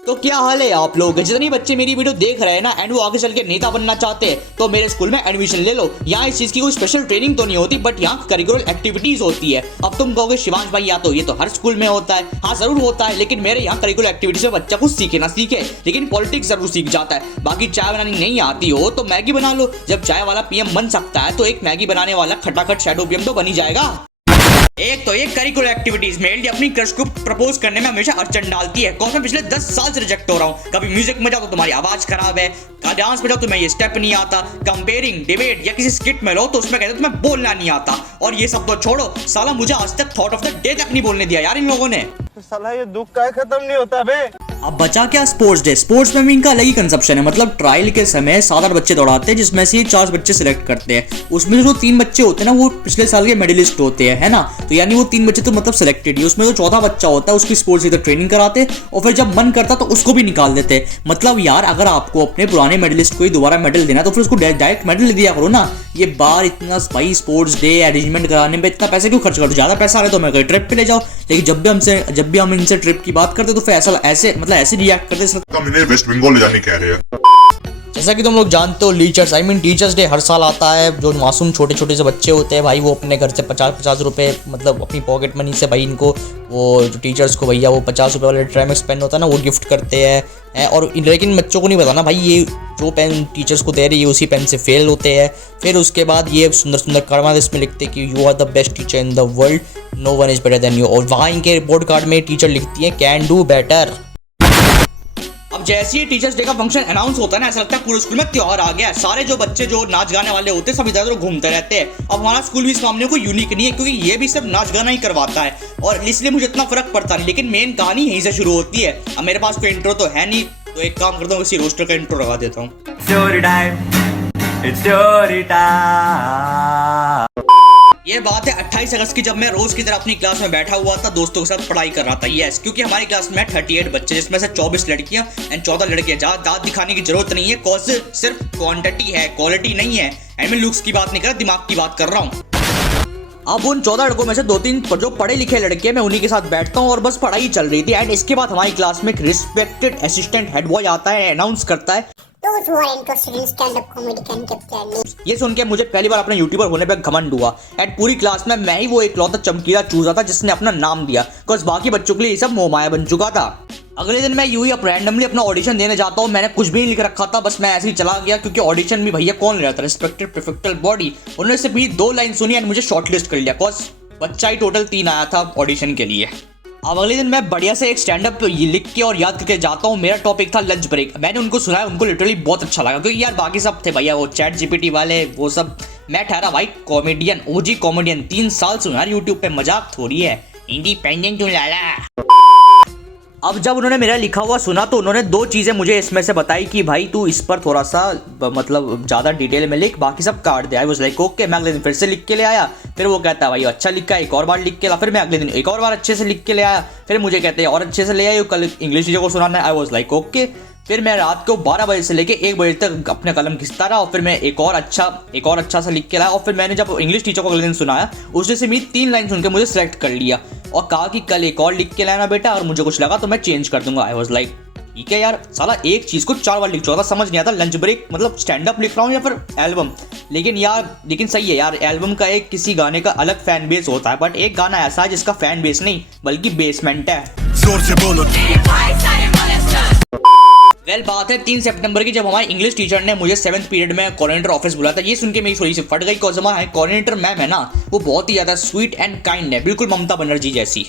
तो क्या हाल है आप लोग, जितने बच्चे मेरी वीडियो देख रहे हैं ना एंड वो आगे चल के नेता बनना चाहते हैं तो मेरे स्कूल में एडमिशन ले लो। यहाँ इस चीज की कोई स्पेशल ट्रेनिंग तो नहीं होती, बट यहाँ करिकुलर एक्टिविटीज होती है। अब तुम कहोगे शिवांश भाई या तो ये तो हर स्कूल में होता है। हाँ जरूर होता है, लेकिन मेरे यहाँ करिकुलर एक्टिविटीज में बच्चा कुछ सीखे ना सीखे लेकिन पॉलिटिक्स जरूर सीख जाता है। बाकी चाय बनानी नहीं आती हो तो मैगी बना लो। जब चाय वाला पीएम बन सकता है तो एक मैगी बनाने वाला खटाखट शैडो पीएम तो बन ही जाएगा। एक तो ये करिकुलर एक्टिविटीज मेरे लिए अपनी क्रश को प्रपोज करने में हमेशा अड़चन डालती है। कौन मैं पिछले 10 साल से रिजेक्ट हो रहा हूँ। कभी म्यूजिक में जाओ तो तुम्हारी आवाज खराब है, डांस में जाओ तो मैं ये स्टेप नहीं आता, कंपेयरिंग डिबेट या किसी स्किट में लो तो उसमें कहते तुम्हें बोलना नहीं आता। और ये सब तो छोड़ो, साला मुझे आज तक थॉट ऑफ द डे तक नहीं बोलने दिया यार इन लोगों ने। साला ये दुख का खत्म नहीं होता बे। अब बचा क्या स्पोर्ट्स डे। स्पोर्ट्स में भी इनका अलग ही कंसेप्शन है। मतलब ट्रायल के समय 7-8 बच्चे दौड़ाते हैं जिसमें से 4 बच्चे सिलेक्ट करते हैं। उसमें जो 3 बच्चे होते हैं ना वो पिछले साल के मेडलिस्ट होते हैं, है ना। तो यानी वो 3 बच्चे तो मतलब सिलेक्टेड ही। उसमें जो चौथा बच्चा होता है उसकी स्पोर्ट्स की ट्रेनिंग कराते और फिर जब मन करता तो उसको भी निकाल देते। मतलब यार अगर आपको अपने पुराने मेडलिस्ट को ही दोबारा मेडल देना तो फिर उसको डायरेक्ट मेडल ले दिया करो ना। ये बार इतना भाई स्पोर्ट्स डे अरेंजमेंट कराने में इतना पैसे क्यों खर्च करते। ज्यादा पैसा आ रहा है तो मैं कहीं ट्रिप पे ले जाओ। लेकिन जब भी हम इनसे ट्रिप की बात करते तो फिर ऐसे रिएक्ट करते इन्हें वेस्ट बंगाल ले जाने कह रहे हैं। जैसा कि तुम लोग जानते हो टीचर्स डे हर साल आता है। जो मासूम छोटे छोटे से बच्चे होते हैं भाई वो अपने घर से 50-50 रुपये मतलब अपनी पॉकेट मनी से भाई इनको वो जो टीचर्स को भैया वो 50 रुपये वाला ट्राइमेक्स पेन होता है ना वो गिफ्ट करते हैं। और लेकिन बच्चों को नहीं बताना भाई ये जो पेन टीचर्स को दे रही है उसी पेन से फेल होते हैं। फिर उसके बाद ये सुंदर सुंदर कार्ड इसमें लिखते हैं कि you are the best teacher in the world, no one is better than you. और वहाँ इनके रिपोर्ट कार्ड में टीचर लिखती है कैन डू बेटर। अब जैसे ही टीचर्स डे का फंक्शन अनाउंस होता है ना ऐसा लगता है पूरे स्कूल में त्योहार आ गया है। सारे जो बच्चे जो नाच गाने वाले होते हैं सब इधर उधर घूमते रहते हैं। अब हमारा स्कूल भी इस मामले को यूनिक नहीं है क्योंकि ये भी सिर्फ नाच गाना ही करवाता है और इसलिए मुझे इतना फर्क पड़ता नहीं। लेकिन मेन कहानी यहीं से शुरू होती है। अब मेरे पास कोई इंट्रो तो है नहीं तो एक काम करता हूँ किसी रोस्टर का इंट्रो लगा देता हूँ। ये बात है 28 अगस्त की जब मैं रोज की तरह अपनी क्लास में बैठा हुआ था दोस्तों के साथ पढ़ाई कर रहा था। यस, क्योंकि हमारी क्लास में 38 बच्चे जिसमें से 24 लड़कियां एंड 14 लड़के। ज्यादा दांत दिखाने की जरूरत नहीं है कॉज सिर्फ क्वांटिटी है क्वालिटी नहीं है। एंड मैं लुक्स की बात नहीं कर रहा, दिमाग की बात कर रहा हूँ। अब उन 14 लड़कों में से 2-3 जो पढ़े लिखे लड़के मैं उन्हीं के साथ बैठता हूँ और बस पढ़ाई चल रही थी। एंड इसके बाद हमारी क्लास में एक रिस्पेक्टेड असिस्टेंट हेड बॉय आता है, अनाउंस करता है ये सुन के मुझे पहली बार अपने यूट्यूबर होने पे घमंड हुआ। एंड पूरी क्लास में मैं ही वो इकलौता चमकीला चूजा था जिसने अपना नाम दिया बिकॉज बाकी बच्चों के लिए ये सब मोहमाया बन चुका था। अगले दिन मैं यूं ही रैंडमली अपना ऑडिशन देने जाता हूँ। मैंने कुछ भी नहीं लिख रखा था, बस मैं ऐसे ही चला गया क्योंकि ऑडिशन में भैया कौन ले रहा था, रिस्पेक्टेड प्रोफेशनल बॉडी। उन्होंने सिर्फ भी 2 लाइन सुनी एंड मुझे शॉर्टलिस्ट कर लिया बिकॉज बच्चा ही टोटल 3 आया था ऑडिशन के लिए। अब अगले दिन मैं बढ़िया से एक स्टैंड अप लिख के और याद करके जाता हूँ। मेरा टॉपिक था लंच ब्रेक। मैंने उनको सुनाया, उनको लिटरली बहुत अच्छा लगा क्योंकि यार बाकी सब थे भैया वो चैट जीपीटी वाले वो सब। मैं ठहरा भाई कॉमेडियन, ओजी कॉमेडियन। 3 साल से यार यूट्यूब पे मजाक थोड़ी है, इंडिपेंडेंट क्यों लाला। अब जब उन्होंने मेरा लिखा हुआ सुना तो उन्होंने 2 चीज़ें मुझे इसमें से बताई कि भाई तू इस पर थोड़ा सा मतलब ज़्यादा डिटेल में लिख, बाकी सब काट दे। I was like okay. मैं अगले दिन फिर से लिख के ले आया। फिर वो कहता है भाई अच्छा लिखा है, एक और बार लिख के ला। फिर मैं अगले दिन एक और बार अच्छे से लिख के ले आया। फिर मुझे कहते हैं और अच्छे से ले आए, कल इंग्लिश टीचर को सुनाना है। आई वाज लाइक ओके। फिर मैं रात को 12 बजे से लेके 1 बजे तक अपने कलम घिसता रहा और फिर मैं एक और अच्छा सा लिख के लाया। और फिर मैंने जब इंग्लिश टीचर को अगले दिन सुनाया उसने से मेरी 3 लाइन सुन के मुझे सेलेक्ट कर लिया और कहा कि कल एक और लिख के लाना बेटा, और मुझे कुछ लगा तो मैं चेंज कर दूंगा। आई वाज लाइक ठीक है यार, साला एक चीज को 4 बार लिख चुका था, समझ नहीं आता लंच ब्रेक मतलब स्टैंड अप लिख रहा हूँ या फिर एल्बम। लेकिन सही है यार, एल्बम का एक किसी गाने का अलग फैन बेस होता है, बट एक गाना ऐसा है जिसका फैन बेस नहीं बल्कि बेसमेंट है। जोर से बोलो। वेल बात है 3 सितंबर की जब हमारे इंग्लिश टीचर ने मुझे 7th पीरियड में कोऑर्डिनेटर ऑफिस बुलाया था। ये सुन के मेरी थोड़ी सी फट गई बिकॉज हमारा कोऑर्डिनेटर मैम है ना वो बहुत ही ज्यादा स्वीट एंड काइंड है, बिल्कुल ममता बनर्जी जैसी।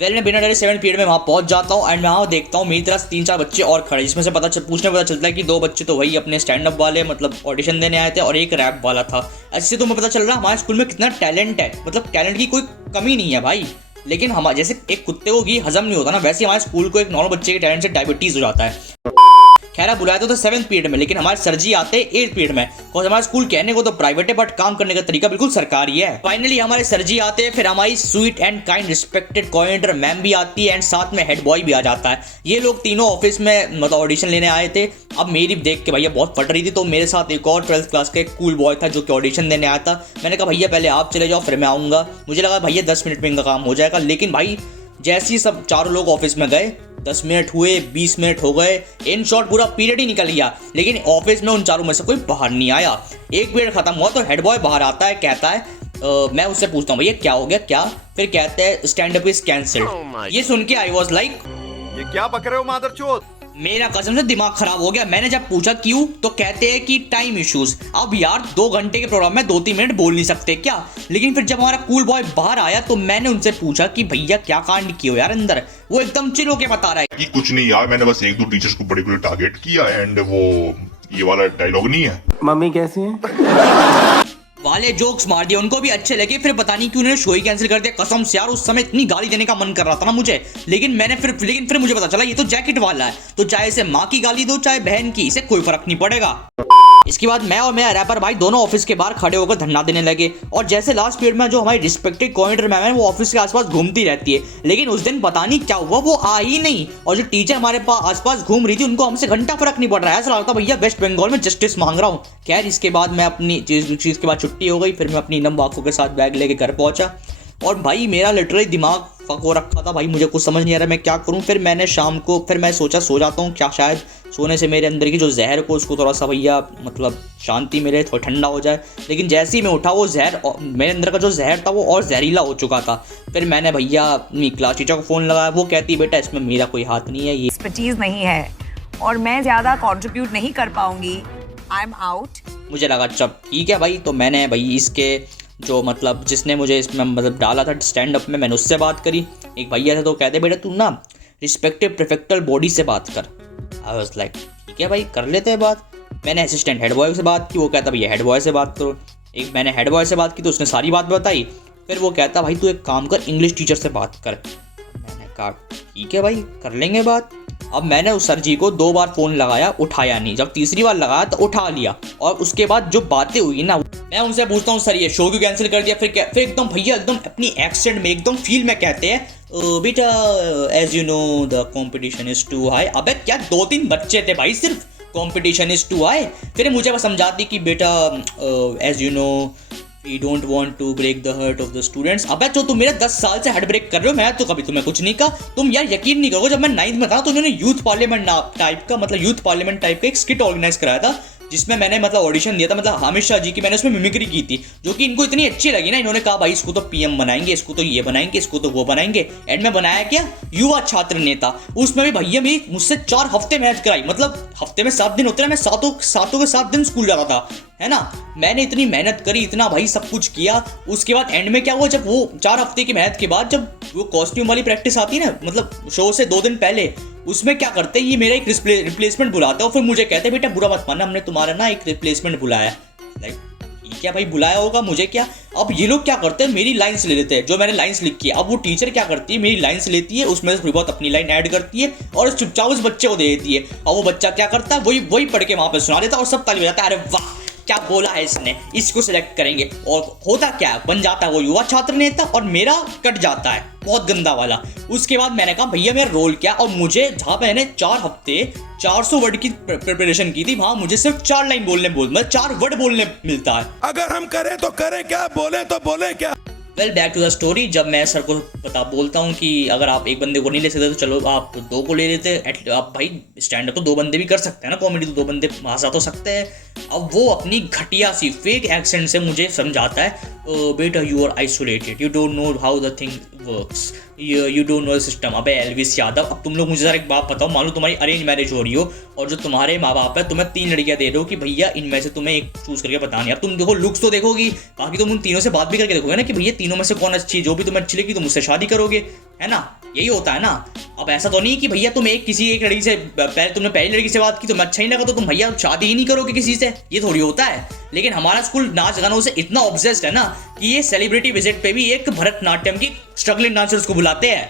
वेल मैं बिना डरे 7th पीरियड में वहाँ पहुंच जाता हूँ एंड मैं वहाँ देखता हूँ मेरी तरफ 3-4 बच्चे और खड़े, जिसमें से पता चलता है कि 2 बच्चे तो वही अपने स्टैंड अप वाले मतलब ऑडिशन देने आए थे और एक रैप वाला था। ऐसे तो मुझे पता चल रहा है हमारे स्कूल में कितना टैलेंट है, मतलब टैलेंट की कोई कमी नहीं है भाई। लेकिन हम जैसे एक कुत्ते को घी हजम नहीं होता ना वैसे हमारे स्कूल को एक नॉर्मल बच्चे के टैलेंट से डायबिटीज हो जाता है। खैर बुलाया तो 7th पीरियड में, लेकिन हमारे सर जी आते 8th पीरियड में। और हमारा स्कूल कहने को तो प्राइवेट है बट काम करने का तरीका बिल्कुल सरकारी है। फाइनली हमारे सर जी आते हैं, फिर हमारी sweet and kind respected coordinator ma'am भी आती है एंड साथ में हेड बॉय भी आ जाता है। ये लोग तीनों ऑफिस में मतलब ऑडिशन लेने आए थे। अब मेरी देख के भैया बहुत फट रही थी तो मेरे साथ एक और 12th क्लास का एक कूल बॉय था जो कि ऑडिशन देने आया था। मैंने कहा भैया पहले आप चले जाओ फिर मैं आऊँगा। मुझे लगा भैया 10 मिनट में इनका काम हो जाएगा, लेकिन भाई जैसे ही सब चारों लोग ऑफिस में गए 10 मिनट हुए, 20 मिनट हो गए, इन शॉर्ट पूरा पीरियड ही निकल गया, लेकिन ऑफिस में उन चारों में से कोई बाहर नहीं आया। एक पीरियड खत्म हुआ तो हेड बॉय बाहर आता है, कहता है मैं उससे पूछता हूँ भैया क्या हो गया क्या, फिर कहते हैं स्टैंड अप इज कैंसिल्ड। ये सुन के आई वॉज लाइक ये क्या बक रहे हो मादरचोद? मेरा कसम से दिमाग खराब हो गया। मैंने जब पूछा क्यों, तो कहते हैं कि टाइम इश्यूज। अब यार 2 घंटे के प्रोग्राम में 2-3 मिनट बोल नहीं सकते क्या? लेकिन फिर जब हमारा कूल बॉय बाहर आया तो मैंने उनसे पूछा कि भैया क्या कांड किया यार अंदर। वो एकदम चिल होके बता रहा है कि कुछ नहीं यार, मैंने बस 1-2 टीचर्स को पर्टिकुलर टारगेट किया एंड वो ये वाला डायलॉग नहीं है। मम्मी कैसी है वाले जोक्स मार दिए, उनको भी अच्छे लगे। फिर पता नहीं क्यों उन्होंने शो ही कैंसिल कर दिया। कसम से यार उस समय इतनी गाली देने का मन कर रहा था ना मुझे, लेकिन फिर मुझे पता चला ये तो जैकेट वाला है, तो चाहे इसे माँ की गाली दो चाहे बहन की, इसे कोई फर्क नहीं पड़ेगा। इसके बाद मैं और मेरा रैपर भाई दोनों ऑफिस के बाहर खड़े होकर धरना देने लगे। और जैसे लास्ट पीरियड में जो हमारी रिस्पेक्टेड कोऑर्डिनेटर मैम है वो ऑफिस के आसपास घूमती रहती है, लेकिन उस दिन पता नहीं क्या हुआ वो आ ही नहीं। और जो टीचर हमारे पास आसपास घूम रही थी उनको हमसे घंटा फर्क नहीं पड़ रहा है, ऐसा लगता भैया वेस्ट बंगाल में जस्टिस मांग रहा हूँ। खैर इसके बाद मैं अपनी चीज़ के बाद छुट्टी हो गई, फिर मैं अपनी नम आंखों के साथ बैग लेके घर पहुंचा। और भाई मेरा लिटरली दिमाग फक हो रखा था भाई, मुझे कुछ समझ नहीं आ रहा मैं क्या करूं। फिर मैंने शाम को मैं सोचा सो जाता हूं, क्या शायद सोने से मेरे अंदर की जो जहर को उसको थोड़ा सा भैया मतलब शांति मिले, थोड़ा ठंडा हो जाए। लेकिन जैसे ही मैं उठा वो जहर, मेरे अंदर का जो जहर था वो और जहरीला हो चुका था। फिर मैंने भैया अपनी क्लास टीचर को फ़ोन लगाया, वो कहती बेटा इसमें मेरा कोई हाथ नहीं है, ये एक्सपर्टीज नहीं है और मैं ज़्यादा कंट्रीब्यूट नहीं कर पाऊंगी, आई एम आउट। मुझे लगा चल ठीक है भाई। तो मैंने भाई इसके जो मतलब जिसने मुझे इसमें मतलब डाला था स्टैंड अप में, मैंने उससे बात करी। एक भैया थे तो कहते बेटा तू ना रिस्पेक्टिव प्रोफेक्टल बॉडी से बात कर। आई वाज लाइक ठीक है भाई कर लेते हैं बात। मैंने असिस्टेंट हेड बॉय से बात की, वो कहता भैया हेड बॉय से बात करो। एक मैंने हेड बॉय से बात की तो उसने सारी बात बताई। फिर वो कहता भाई तू एक काम कर इंग्लिश टीचर से बात कर। मैंने कहा ठीक है भाई कर लेंगे बात। अब मैंने उस सर जी को 2 बार फ़ोन लगाया, उठाया नहीं। जब तीसरी बार लगाया तो उठा लिया। और उसके बाद जो बातें हुई ना, मैं उनसे पूछता हूँ सर ये शो क्यों कैंसिल कर दिया? फिर एकदम भैया एकदम अपनी एक्सेंट में एकदम फील में कहते हैं बेटा as you know the competition is too high. अबे क्या 2-3 बच्चे थे भाई सिर्फ, कंपटीशन इज टू हाई। फिर मुझे बस समझाती कि बेटा as you know We don't want to break the heart of the students। अबे जो तुम मेरे 10 साल से हार्ट ब्रेक कर रहे हो, मैं तो कभी तुम्हें कुछ नहीं कहा। तुम यार यकीन नहीं करोगे, जब मैं 9th में था तो उन्होंने यूथ पार्लियामेंट टाइप का मतलब यूथ पार्लियामेंट टाइप का एक स्किट ऑर्गेनाइज कराया था, जिसमें मैंने मतलब ऑडिशन दिया था, मतलब हामिद शाह जी की मैंने उसमें मिमिक्री की थी, जो कि इनको इतनी अच्छी लगी ना, इन्होंने कहा भाई इसको तो पीएम बनाएंगे, इसको तो ये बनाएंगे, इसको तो वो बनाएंगे। एंड में बनाया क्या, युवा छात्र नेता। उसमें भी भैया मेरी मुझसे 4 हफ्ते मेहनत कराई, मतलब हफ्ते में 7 दिन होते ना, मैं सातों के 7 दिन स्कूल जाता था, है ना। मैंने इतनी मेहनत करी, इतना भाई सब कुछ किया। उसके बाद एंड में क्या हुआ, जब वो 4 हफ्ते की मेहनत के बाद जब वो कॉस्ट्यूम वाली प्रैक्टिस आती है ना, मतलब शो से 2 दिन पहले, उसमें क्या करते हैं ये मेरा एक रिप्लेसमेंट बुलाता है। और फिर मुझे कहते हैं बेटा बुरा मत मानना, हमने तुम्हारा ना एक रिप्लेसमेंट बुलाया। लाइक ठीक है भाई बुलाया होगा, मुझे क्या। अब ये लोग क्या करते हैं मेरी लाइन्स ले लेते हैं, जो मैंने लाइन्स लिखी है। अब वो टीचर क्या करती है, मेरी लाइन्स लेती है, उसमें से बहुत अपनी लाइन ऐड करती है और चुपचाप उस बच्चे को दे देती है। और वो बच्चा क्या करता है, वही पढ़ के वहाँ पर सुना देता है और सब ताली बजाता है, अरे वाह क्या बोला है इसने, इसको सिलेक्ट करेंगे। और होता क्या है, बन जाता है वो युवा छात्र नेता और मेरा कट जाता है बहुत गंदा वाला। उसके बाद मैंने कहा भैया मेरा रोल क्या, और मुझे जहाँ मैंने 4 हफ्ते 400 वर्ड की प्रिपरेशन की थी, वहाँ मुझे सिर्फ 4 लाइन मतलब 4 वर्ड बोलने मिलता है। अगर हम करें तो करें क्या, बोले तो बोले क्या। Well back to the story. जब मैं सर को बोलता हूँ कि अगर आप एक बंदे को नहीं ले सकते तो चलो आप 2 को ले लेते। आप भाई स्टैंड अप तो 2 बंदे भी कर सकते हैं ना, कॉमेडी तो 2 बंदे हंसा तो सकते हैं। अब वो अपनी घटिया सी फेक एक्सेंट से मुझे समझाता है बेटा you are isolated, you don't know how the thing works, you don't know the system. अबे एल्विस यादव, अब तुम लोग मुझे जरा एक बात बताओ, मान लो तुम्हारी अरेंज मैरिज हो रही हो और जो तुम्हारे माँ बाप है तुम्हें 3 लड़कियां दे रहे हो कि भैया इनमें से तुम्हें एक चूज करके बतानी। अब तुम देखो लुक्स तो देखोगी, बाकी तुम उन तीनों से बात भी करके देखोगे ना कि भैया तीनों में से कौन अच्छी, जो भी तुम्हें अच्छी लगी तुम मुझसे शादी करोगे, है ना। यही होता है ना। अब ऐसा तो नहीं कि भैया तुम किसी एक लड़की से तुमने पहली लड़की से बात की, तुम्हें अच्छा ही लगा तो तुम भैया शादी ही नहीं करोगे किसी से, ये थोड़ी होता है। लेकिन हमारा स्कूल नाच गानों से इतना ऑब्सेस्ड है ना कि ये सेलिब्रिटी विजिट पे भी एक भरतनाट्यम की स्ट्रगलिंग डांसर्स को बुलाते हैं।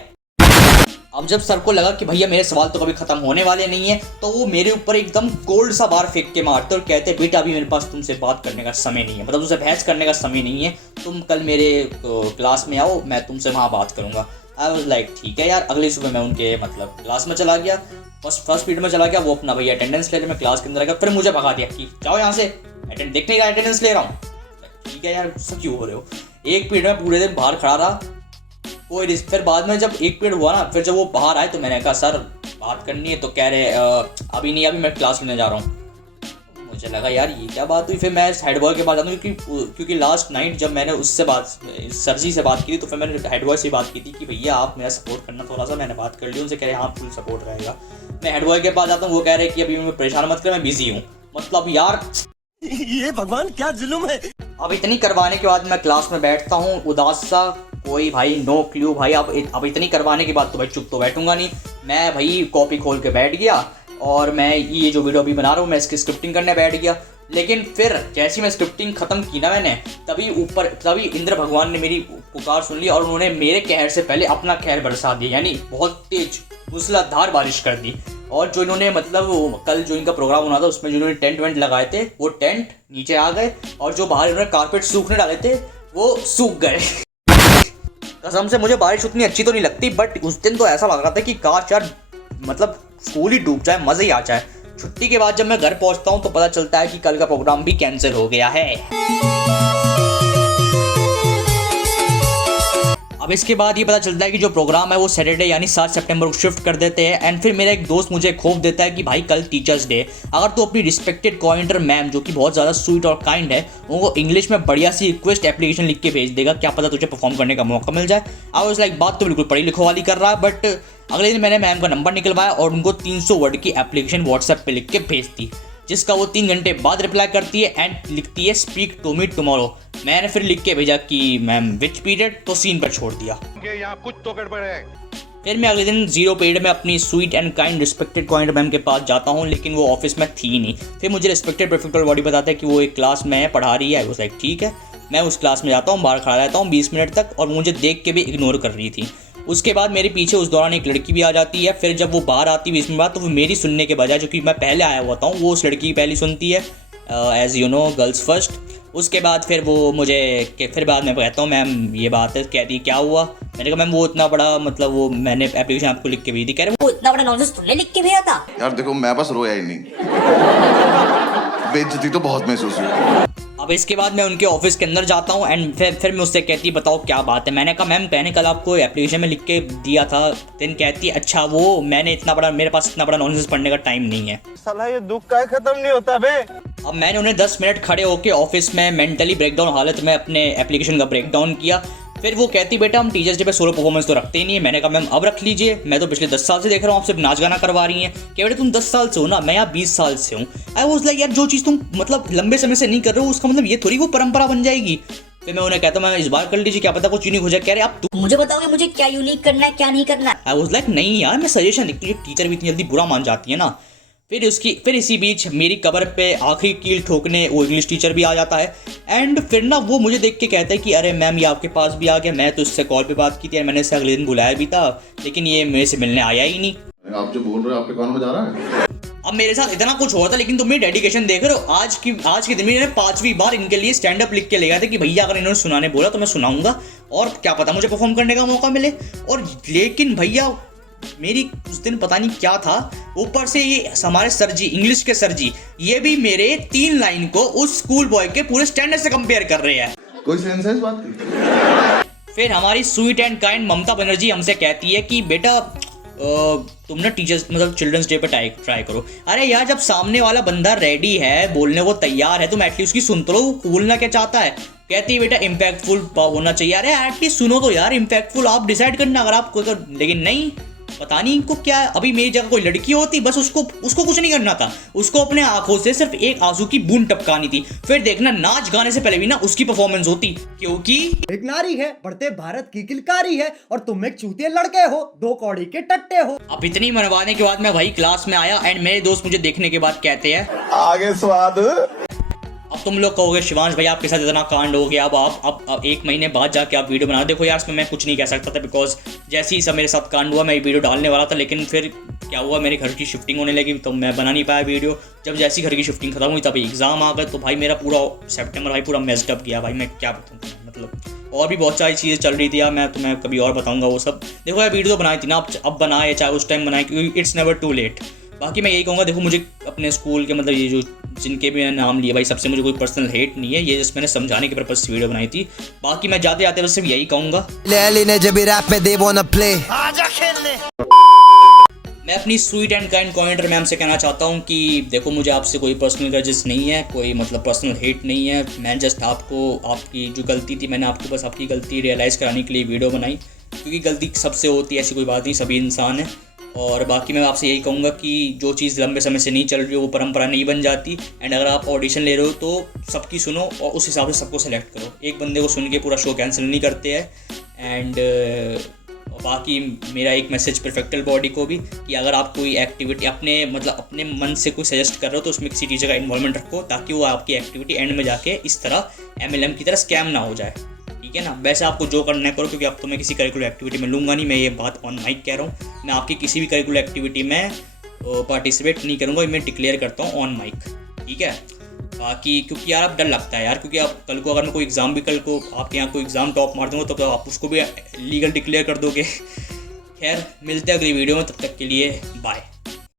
अब जब सर को लगा कि भैया मेरे सवाल तो कभी खत्म होने वाले नहीं है, तो वो मेरे ऊपर एकदम गोल्ड सा बार फेंक के मारते और कहते बेटा अभी मेरे पास तुमसे बात करने का समय नहीं है, मतलब तुमसे बहस करने का समय नहीं है, तुम कल मेरे क्लास में आओ, मैं तुमसे वहाँ बात करूँगा। आई वाज लाइक ठीक है यार। अगली सुबह मैं उनके मतलब क्लास में चला गया, फर्स्ट पीरियड में चला गया। वो अपना भैया अटेंडेंस ले रहे, मैं क्लास के अंदर गया। फिर मुझे भगा दिया कि जाओ यहाँ से, देखने का अटेंडेंस ले रहा हूँ। ठीक है यार गुस्सा क्यों हो रहे हो। एक पीरियड में पूरे दिन बाहर खड़ा रहा, कोई फिर बाद में जब एक पीरियड हुआ ना, फिर जब वो बाहर आए तो मैंने कहा सर बात करनी है तो कह रहे अभी नहीं, अभी मैं क्लास लेने जा रहा हूँ। मुझे लगा यार ये क्या बात हुई। फिर मैं हेड बॉय के पास जाता हूँ क्योंकि लास्ट नाइट जब मैंने उससे सर जी से बात की थी तो फिर मैंने हेड बॉय से बात की थी कि भैया आप मेरा सपोर्ट करना थोड़ा सा। मैंने बात कर ली उनसे, कह रहे हाँ फुल सपोर्ट रहेगा। मैं हेड बॉय के पास जाता हूँ, वो कह रहे कि अभी मैं परेशान मत कर, मैं बिजी हूँ। मतलब यार ये भगवान क्या जुल्म है। अब इतनी करवाने के बाद मैं क्लास में बैठता हूँ उदास सा, कोई भाई नो क्लू भाई। अब इतनी करवाने के बाद तो भाई चुप तो बैठूंगा नहीं। मैं भाई कॉपी खोल के बैठ गया और मैं ये जो वीडियो अभी बना रहा हूँ मैं इसकी स्क्रिप्टिंग करने बैठ गया। लेकिन फिर जैसी मैं स्क्रिप्टिंग खत्म की ना मैंने, तभी इंद्र भगवान ने मेरी पुकार सुन ली और उन्होंने मेरे कहर से पहले अपना कहर बरसा दिया, यानी बहुत तेज मूसलाधार बारिश कर दी। और जो इन्होंने मतलब कल जो इनका प्रोग्राम होना था उसमें जो इन्होंने टेंट वेंट लगाए थे वो टेंट नीचे आ गए और जो बाहर इन्होंने कारपेट सूखने डाले थे वो सूख गए। कसम से मुझे बारिश उतनी अच्छी तो नहीं लगती, बट उस दिन तो ऐसा लग रहा था कि काश यार मतलब स्कूल ही डूब जाए, मज़े ही आ जाए। छुट्टी के बाद जब मैं घर पहुंचता हूं तो पता चलता है कि कल का प्रोग्राम भी कैंसिल हो गया है। अब इसके बाद ये पता चलता है कि जो प्रोग्राम है वो सैटरडे यानी 7 सितंबर को शिफ्ट कर देते हैं। एंड फिर मेरा एक दोस्त मुझे खौफ देता है कि भाई कल टीचर्स डे, अगर तू अपनी रिस्पेक्टेड कोऑर्डिनेटर मैम जो कि बहुत ज़्यादा स्वीट और काइंड है उनको इंग्लिश में बढ़िया सी रिक्वेस्ट एप्लीकेशन लिख के भेज देगा, क्या पता तुझे परफॉर्म करने का मौका मिल जाए। आई वाज लाइक बात तो बिल्कुल पढ़ी लिखो वाली कर रहा है। बट अगले दिन मैंने मैम का नंबर निकलवाया और उनको 300 वर्ड की एप्लीकेशन व्हाट्सएप पे लिख के भेज दी, जिसका वो 3 घंटे बाद रिप्लाई करती है एंड लिखती है स्पीक टू मी टुमारो। मैंने फिर लिख के भेजा कि मैम विच पीरियड, तो सीन पर छोड़ दिया। यहाँ कुछ तो गड़बड़ है। फिर मैं अगले दिन 0 पीरियड में अपनी sweet and kind respected coordinator ma'am के पास जाता हूँ, लेकिन वो ऑफिस में थी नहीं। फिर मुझे रिस्पेक्टेड प्रोफेसर बॉडी बताता है कि वो एक क्लास में पढ़ा रही है। वो लाइक ठीक है, मैं उस क्लास में जाता हूँ, बाहर खड़ा रहता हूँ 20 मिनट तक और मुझे देख के भी इग्नोर कर रही थी। उसके बाद मेरे पीछे उस दौरान एक लड़की भी आ जाती है। फिर जब वो बाहर आती 20 मिनट बाद तो वो मेरी सुनने के बजाय, जो कि मैं पहले आया हुआ था, वो उस लड़की की पहली सुनती है, as you know girls first. उसके बाद फिर वो मुझे फिर बाद में कहता हूँ मैम ये बात है, कहती क्या हुआ। मैंने कहा मैम वो इतना बड़ा मतलब वो मैंने एप्लीकेशन आपको लिख के भेजी थी। कह रहे वो इतना बड़ा नॉनसेंस तुमने लिख के भेजा था। यार देखो मैं बस रोया ही नहीं, बेइज्जती तो बहुत महसूस हुई। अब इसके बाद मैं उनके ऑफिस के अंदर जाता हूँ एंड फिर मैं उससे कहती बताओ क्या बात है। मैंने कहा मैम मैंने कल आपको एप्लीकेशन में लिख के दिया था। देन कहती अच्छा वो मैंने मेरे पास इतना बड़ा नॉनसेंस पढ़ने का टाइम नहीं है। साला ये दुख का खत्म नहीं होता बे। अब मैंने उन्हें 10 मिनट खड़े होकर ऑफिस में मेंटली ब्रेकडाउन हालत में अपने एप्लीकेशन का ब्रेकडाउन किया। फिर वो कहती बेटा हम टीचर्स डे पे सोलो परफॉर्मेंस तो रखते ही नहीं है। मैंने कहा मैम अब रख लीजिए, मैं तो पिछले 10 साल से देख रहा हूँ आप सिर्फ नाच गाना करवा रही हैं। क्या बेटा तुम 10 साल से हो ना, मैं यहाँ 20 साल से हूँ। आई वाज लाइक यार जो चीज़ तुम मतलब लंबे समय से नहीं कर रहे हो उसका मतलब ये थोड़ी वो परंपरा बन जाएगी। फिर मैं उन्हें कहता हूँ मैं इस बार कर लीजिए, क्या पता कुछ यूनिक हो जाए। कह रहे आप मुझे बताओगे मुझे क्या यूनिक करना है क्या नहीं करना है। आई वाज लाइक नहीं यार मैं सजेशन लिखती हूँ, टीचर भी इतनी जल्दी बुरा मान जाती है ना। फिर इसी बीच मेरी कबर पे आखिरी कील ठोकने वो इंग्लिश टीचर भी आ जाता है। एंड फिर ना वो मुझे देख के कहता है कि अरे मैम ये आपके पास भी आ गया, मैं तो इससे कॉल पे बात की थी, मैंने इसे अगले दिन बुलाया भी था लेकिन ये मेरे से मिलने आया ही नहीं। आप जो बोल रहे हो आपके कान में जा रहा है। अब मेरे साथ इतना कुछ हुआ था लेकिन तुम मेरी डेडिकेशन देख रहे हो। आज के दिन में मैंने 5वीं बार इनके लिए स्टैंड अप लिख के ले गया था कि भैया अगर इन्होंने सुनाने बोला तो मैं सुनाऊंगा और क्या पता मुझे परफॉर्म करने का मौका मिले। और लेकिन भैया मेरी उस दिन पता नहीं क्या था, ऊपर से ये हमारे सर जी इंग्लिश के सर जी ये भी मेरे 3 लाइन को उस स्कूल बॉय के पूरे स्टैंडर्ड से कंपेयर कर रहे हैं। कोई सेंस है इस बात की? फिर हमारी sweet and kind Mamata Banerjee हमसे कहती है कि बेटा तुम ना टीचर्स मतलब चिल्ड्रंस डे पे ट्राई करो। अरे यार जब सामने वाला बंदा रेडी है बोलने को तैयार है तो एटलीस्ट उसकी सुन तो लो, बोलना क्या चाहता है। कहती है बेटा इम्पैक्टफुल होना चाहिए। अरे एटलीस्ट सुनो तो यार, इम्पैक्टफुल आप डिसाइड करना अगर आप कोई, लेकिन नहीं पता नहीं इनको क्या है। अभी मेरी जगह कोई लड़की होती बस उसको कुछ नहीं करना था, उसको अपने आंखों से सिर्फ एक आंसू की बूंद टपकानी थी। फिर देखना नाच गाने से पहले भी ना उसकी परफॉर्मेंस होती, क्योंकि एक नारी है बढ़ते भारत की किलकारी है और तुम एक चूतिए लड़के हो, 2 कौड़ी के टट्टे हो। अब इतनी मनवाने के बाद मैं वही क्लास में आया एंड मेरे दोस्त मुझे देखने के बाद कहते हैं आगे स्वाद। अब तुम लोग कहोगे शिवांश भाई आपके साथ इतना कांड हो गया, अब 1 महीने बाद जाके आप वीडियो बना। देखो यार इसमें मैं कुछ नहीं कह सकता था बिकॉज जैसे ही सब मेरे साथ कांड हुआ मैं वीडियो डालने वाला था, लेकिन फिर क्या हुआ मेरे घर की शिफ्टिंग होने लगी तो मैं बना नहीं पाया वीडियो। जब जैसी घर की शिफ्टिंग खत्म हुई तभी एग्जाम आ गए तो भाई मेरा पूरा सितंबर भाई पूरा मेस्ड अप गया भाई। मैं क्या बताऊँ, मतलब और भी बहुत सारी चीज़ें चल रही थी यार, मैं तुम्हें कभी और बताऊँगा वो सब। देखो यार वीडियो तो बनाई थी ना, अब बनाए चाहे उस टाइम बनाए, क्योंकि इट्स नेवर टू लेट। बाकी मैं यही कहूँगा, देखो मुझे अपने स्कूल के मतलब ये जो जिनके भी मैंने नाम लिए भाई सबसे मुझे कोई पर्सनल हेट नहीं है, ये जस्ट मैंने समझाने के पर्पज से वीडियो बनाई थी। बाकी मैं जाते जाते बस सिर्फ यही कहूँगा मैं अपनी sweet and kind coordinator ma'am से कहना चाहता हूँ कि देखो, मुझे आपसे कोई पर्सनल ग्रजेस नहीं है, कोई मतलब पर्सनल हेट नहीं है। मैं जस्ट आपको आपकी जो गलती थी, मैंने आपको बस आपकी गलती रियलाइज़ कराने के लिए वीडियो बनाई, क्योंकि गलती सबसे होती है, ऐसी कोई बात नहीं, सभी इंसान है। और बाकी मैं आपसे यही कहूँगा कि जो चीज़ लंबे समय से नहीं चल रही हो वो परंपरा नहीं बन जाती। एंड अगर आप ऑडिशन ले रहे हो तो सबकी सुनो और उस हिसाब से सबको सेलेक्ट करो। एक बंदे को सुन के पूरा शो कैंसिल नहीं करते हैं। एंड बाकी मेरा एक मैसेज परफेक्टल बॉडी को भी कि अगर आप कोई एक्टिविटी अपने मन से कोई सजेस्ट कर रहे हो तो उसमें किसी टीचर का इन्वॉल्वमेंट रखो, ताकि वो आपकी एक्टिविटी एंड में जाके इस तरह MLM की तरह स्कैम ना हो जाए, ठीक है ना। वैसे आपको जो करना है करो, क्योंकि अब तो मैं किसी करिकुलर एक्टिविटी में लूँगा नहीं। मैं ये बात ऑन माइक कह रहा हूँ, मैं आपकी किसी भी करिकुलर एक्टिविटी में पार्टिसिपेट नहीं करूँगा, मैं डिक्लेयर करता हूँ ऑन माइक, ठीक है। बाकी क्योंकि यार अब डर लगता है यार, क्योंकि आप कल को अगर मैं कोई एग्ज़ाम भी, कल को आपके यहाँ कोई एग्ज़ाम टॉप मार दूँगा तो आप उसको भी लीगल डिक्लेयर कर दोगे। खैर, मिलते हैं अगली वीडियो में, तब तक के लिए बाय।